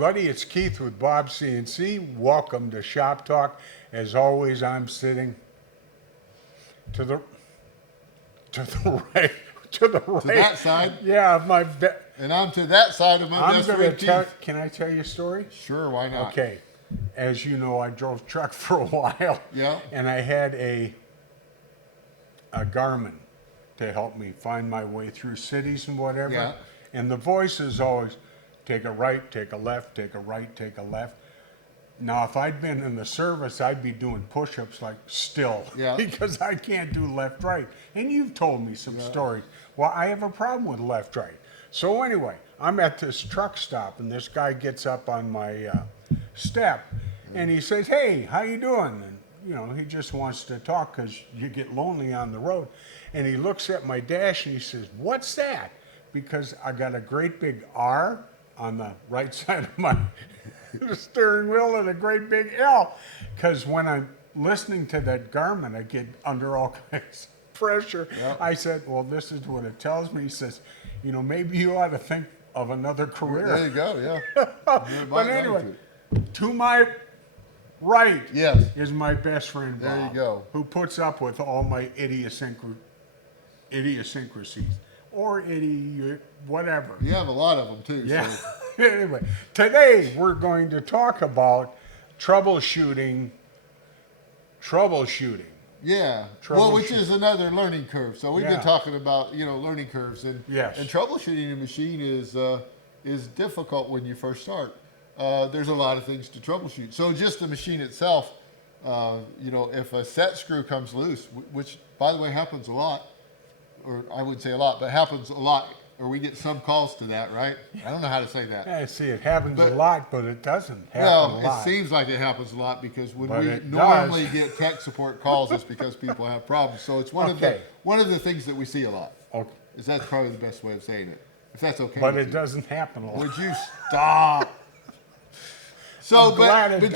everybody, it's Keith with Bob CNC. Welcome to Shop Talk. As always, I'm sitting to the right, to the right. To that side? Yeah, of my And I'm to that side of my I'm best gonna friend tell. Keith. Can I tell you a story? Sure, why not? Okay. As you know, I drove truck for a while. Yeah. And I had a Garmin to help me find my way through cities and whatever. Yeah. And the voice is always take a right, take a left, take a right, take a left. Now, if I'd been in the service, I'd be doing push-ups like still, Yeah. because I can't do left, right. And you've told me some stories. Well, I have a problem with left, right. So anyway, I'm at this truck stop, and this guy gets up on my step, and he says, "Hey, how you doing?" And you know, he just wants to talk because you get lonely on the road. And he looks at my dash and he says, "What's that?" Because I got a great big R on the right side of my steering wheel and a great big L. Because when I'm listening to that Garmin, I get under all kinds of pressure. Yep. I said, "Well, this is what it tells me." He says, "You know, maybe you ought to think of another career." There you go, yeah. But anyway, to my right Yes. is my best friend, Bob, There you go. who puts up with all my idiosyncrasies or whatever. You have a lot of them too. Yeah. So. Anyway, today we're going to talk about troubleshooting. Yeah. Well, which Troubleshoot. is another learning curve. So we've Yeah. been talking about, learning curves, and Yes. and troubleshooting a machine is difficult when you first start. There's a lot of things to troubleshoot. So just the machine itself, if a set screw comes loose, which by the way happens a lot, or I would say a lot, but happens a lot, or we get some calls to that, right? I don't know how to say that. I see it happens a But- lot, but it doesn't happen Well, a lot. it seems like it happens a lot because when But we it normally does. get tech support calls, it's because people have problems. So it's one Okay. of the things that we see a lot. Okay. Is that's probably the best way of saying it. If that's okay. But with it you. doesn't happen a lot. Would you stop? So, I'm glad but it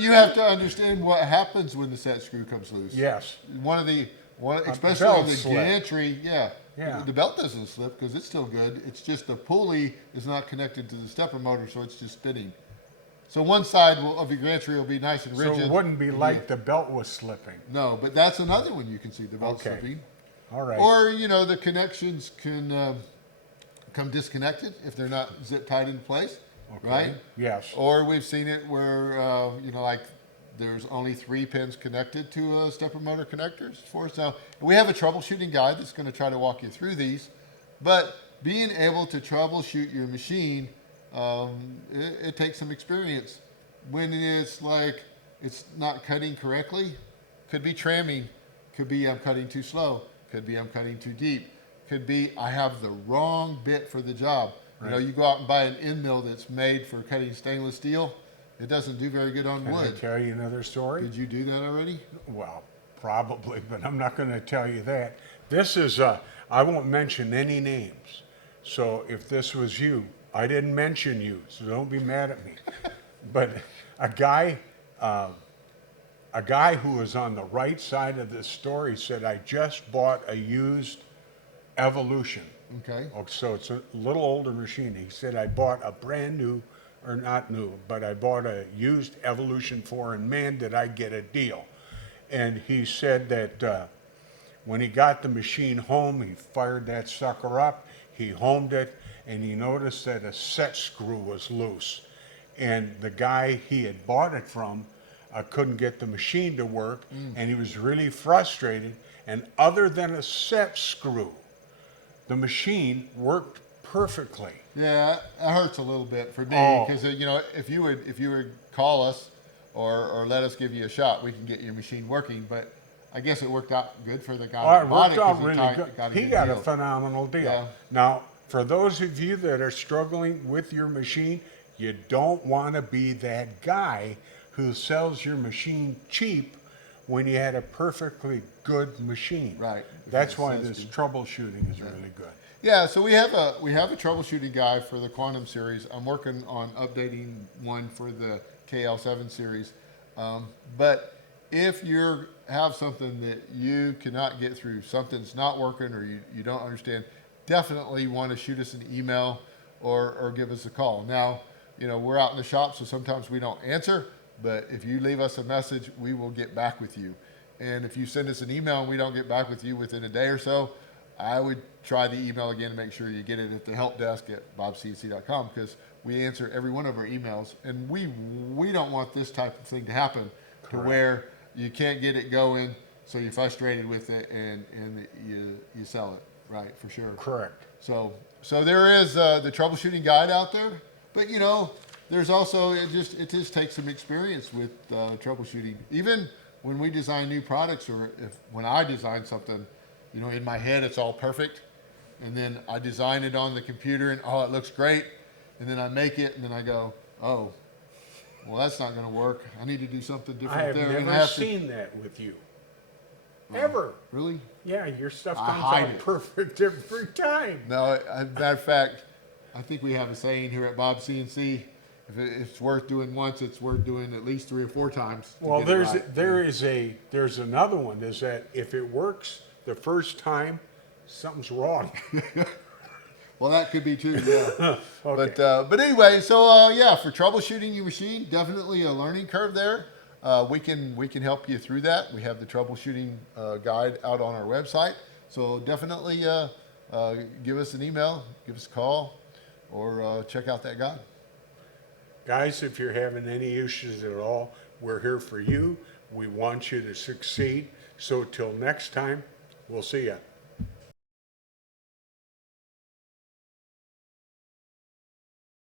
you have doesn't. to understand what happens when the set screw comes loose. Yes. Especially belt on the slip. gantry, yeah. Yeah. The belt doesn't slip because it's still good. It's just the pulley is not connected to the stepper motor, so it's just spinning. So one side of your gantry will be nice and So rigid. it wouldn't be like the belt was slipping. No, but that's another one you can see, the belt Okay. slipping. All right. Or, the connections can come disconnected if they're not zip tied in place, Okay. right? Yes. Or we've seen it where, like there's only 3 pins connected to a stepper motor connectors for us. Now, we have a troubleshooting guide that's going to try to walk you through these, but being able to troubleshoot your machine, it takes some experience. When it's like it's not cutting correctly, could be tramming, could be I'm cutting too slow, could be I'm cutting too deep, could be I have the wrong bit for the job. Right. You go out and buy an end mill that's made for cutting stainless steel. It doesn't do very good on Can I wood. tell you another story? Did you do that already? Well, probably, but I'm not going to tell you that. This is, I won't mention any names. So if this was you, I didn't mention you, so don't be mad at me. But a guy who was on the right side of this story said, "I just bought a used Evolution." Okay. Oh, so it's a little older machine. He said, "I bought a brand new, or not new, but I bought a used Evolution 4, and man, did I get a deal." And he said that when he got the machine home, he fired that sucker up, he homed it, and he noticed that a set screw was loose. And the guy he had bought it from couldn't get the machine to work, and he was really frustrated. And other than a set screw, the machine worked perfectly. Yeah, it hurts a little bit for me Oh. because if you would call us or let us give you a shot, we can get your machine working. But I guess it worked out good for the guy Oh, who it bought worked it 'cause out really good. He good got a deal. phenomenal deal. Yeah. Now, for those of you that are struggling with your machine, you don't want to be that guy who sells your machine cheap when you had a perfectly good machine. Right. That's Yeah, why sounds this good. troubleshooting is really good. Yeah, so we have a troubleshooting guide for the Quantum series. I'm working on updating one for the KL7 series. But if you have something that you cannot get through, something's not working or you don't understand, definitely want to shoot us an email or give us a call. Now, you know, we're out in the shop, so sometimes we don't answer. But if you leave us a message, we will get back with you. And if you send us an email and we don't get back with you within a day or so, I would try the email again to make sure you get it at the help desk at bobcnc.com, because we answer every one of our emails, and we don't want this type of thing to happen. Correct. To where you can't get it going, so you're frustrated with it and you sell it, right? For sure. Correct. So there is the troubleshooting guide out there, but you know, there's also it just takes some experience with troubleshooting. Even when we design new products, or when I design something, you know, in my head it's all perfect, and then I design it on the computer and oh, it looks great, and then I make it and then I go, oh, well, that's not going to work. I need to do something different I have there. never seen that with you. Ever. Really? Yeah, your stuff I comes hide out it. perfect every time. No, matter of fact, I think we have a saying here at Bob CNC: if it's worth doing once, it's worth doing at least 3 or 4 times. To Well, get it right. there's another one. Is that if it works the first time, something's wrong. Well, that could be true, yeah. Okay. But anyway, so yeah, for troubleshooting your machine, definitely a learning curve there. We can help you through that. We have the troubleshooting guide out on our website. So definitely give us an email, give us a call, or check out that guide. Guys, if you're having any issues at all, we're here for you. We want you to succeed. So till next time, we'll see ya.